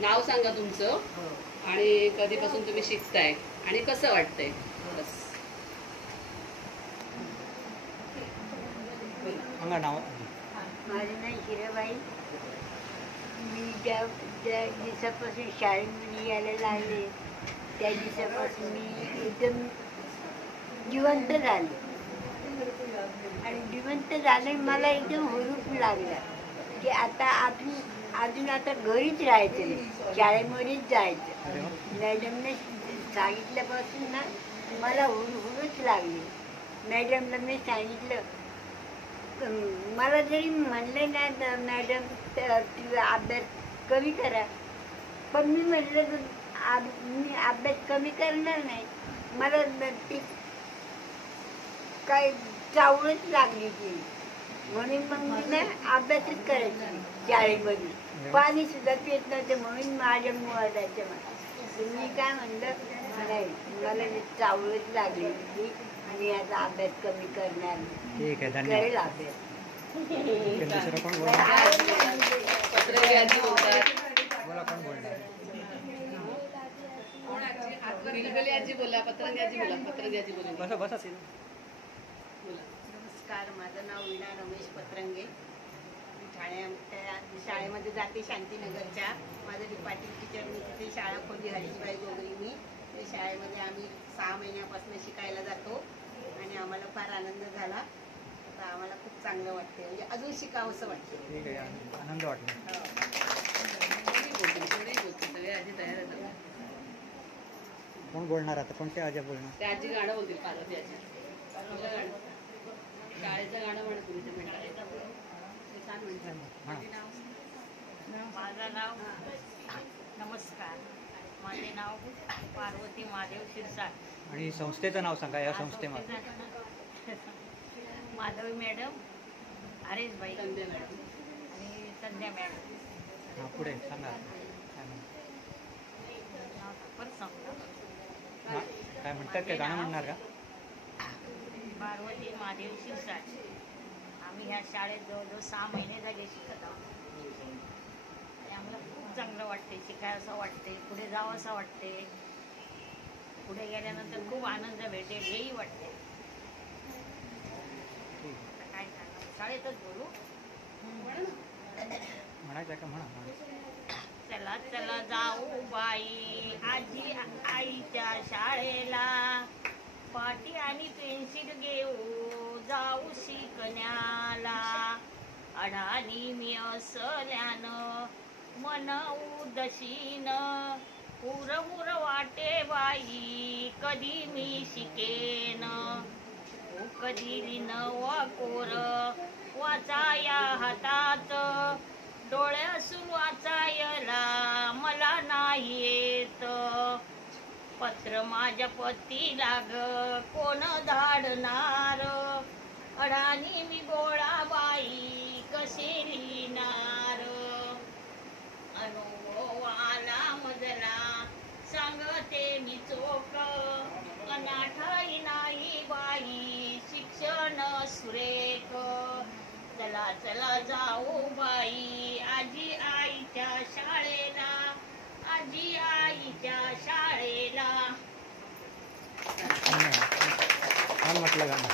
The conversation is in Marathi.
नाव सांगा तुमचं हो. आणि कधीपासून तुम्ही शिकताय आणि कसं वाटतंय. बस सांगा नाव. माझं नाव हिराबाई. मी ज्या ज्या दिवसापासून शाळेमध्ये यायला लागले त्या दिवसापासून मी एकदम जिवंत झाले आणि जिवंत झाले मला एकदम हुरूप लागला की आता अजून आता घरीच राहायचं नाही, शाळेमध्येच जायचं. मॅडमने सांगितल्यापासून ना मला हुरूच लागली. मॅडमला मी सांगितलं, मला जरी म्हणलं ना मॅडम तुझा अभ्यास कमी करा, पण मी म्हटलं मी अभ्यास कमी करणार नाही. मला ती काय चावलच लागली ती, म्हणून मग मी ना अभ्यासच करायची शाळेमध्ये. पाणी सुद्धा पित नव्हते म्हणून माझ्या मुळाच्या मी काय म्हणलं नाही, मला चावलच लागली ती, मी आता अभ्यास कमी करणार नाही. ठीक आहे, करेल धन्यवाद. अभ्यास. दुसरं कोण बोलणार? पत्रंगी आजी बोलतात. बोला, कोण बोलणार? बिलगली आजी बोला, पत्रंगी आजी बोला. पत्रंगी आजी बोला. बसा बसा. बोला. नमस्कार, माझं नाव वीणा रमेश पत्रंगे. मी शाळेमध्ये जाते शांतीनगरच्या. माझं डिपार्टमेंट टीचर, मी तिथे शाळा खोली हरीशबाई गोगरी. मी त्या शाळेमध्ये आम्ही 6 महिन्यापासून शिकायला जातो आणि आम्हाला फार आनंद झाला. आता आम्हाला खूप चांगलं वाटते, म्हणजे अजून शिकावं असं वाटतं. ठीक आहे, आनंद वाटला. सगळे आजी तयार आहेत. कोण बोलणार आता? कोणते आजी बोलणार? त्या आजी गाणं बोलतील. पार्वती आजी शाळेचं गाणं म्हणत तुम्ही ते म्हणता. छान म्हणतात. माझं नाव नमस्कार, माझे नाव पार्वती महादेव शिरसाट. आणि संस्थेचं नाव सांगा. या संस्थेमध्ये माधवी मॅडम, हरेशबाई संध्या मॅडम आणि संध्या मॅडम. हां, पुढे सांगा. काय परत सांगतो. काय म्हणतात? काय गाणं म्हणणार का? पार्वती महादेव शिरसाट. आम्ही ह्या शाळेत जवळजवळ 6 महिने झाले शिकत आहोत आणि आम्हाला खूप चांगलं वाटते, शिकाय असं वाटते, पुढे जावं असं वाटते. पुढे गेल्यानंतर खूप आनंद भेटेल हेही वाटते. काय सांगा, शाळेतच बोलू. म्हणायचं का? म्हणा. चला चला जाऊ बाई आजी आईच्या शाळेला, पाटी आणि पेन्सिल घेऊ जाऊ शिकण्याला. अडाणी मी असल्यानं मन उदशीन, हुर हुर वाटे बाई कधी मी शिकेन. कधी नवा कोर वाचाया हातात, डोळे असून वाचायला मला नाही येत. पत्र माझ्या पतीला ग कोण धाडणार, अडाणी मी गोळाबाई कशी लिहिणार. अनुभव आला मजला सांगते मी चोख, अनाठाई नाही बाई शिक्षण सुरेख. चला चला जाऊ बाई आजी आईच्या शाळेला, आजी आईच्या शाळेला. छान म्हटलं गाणं.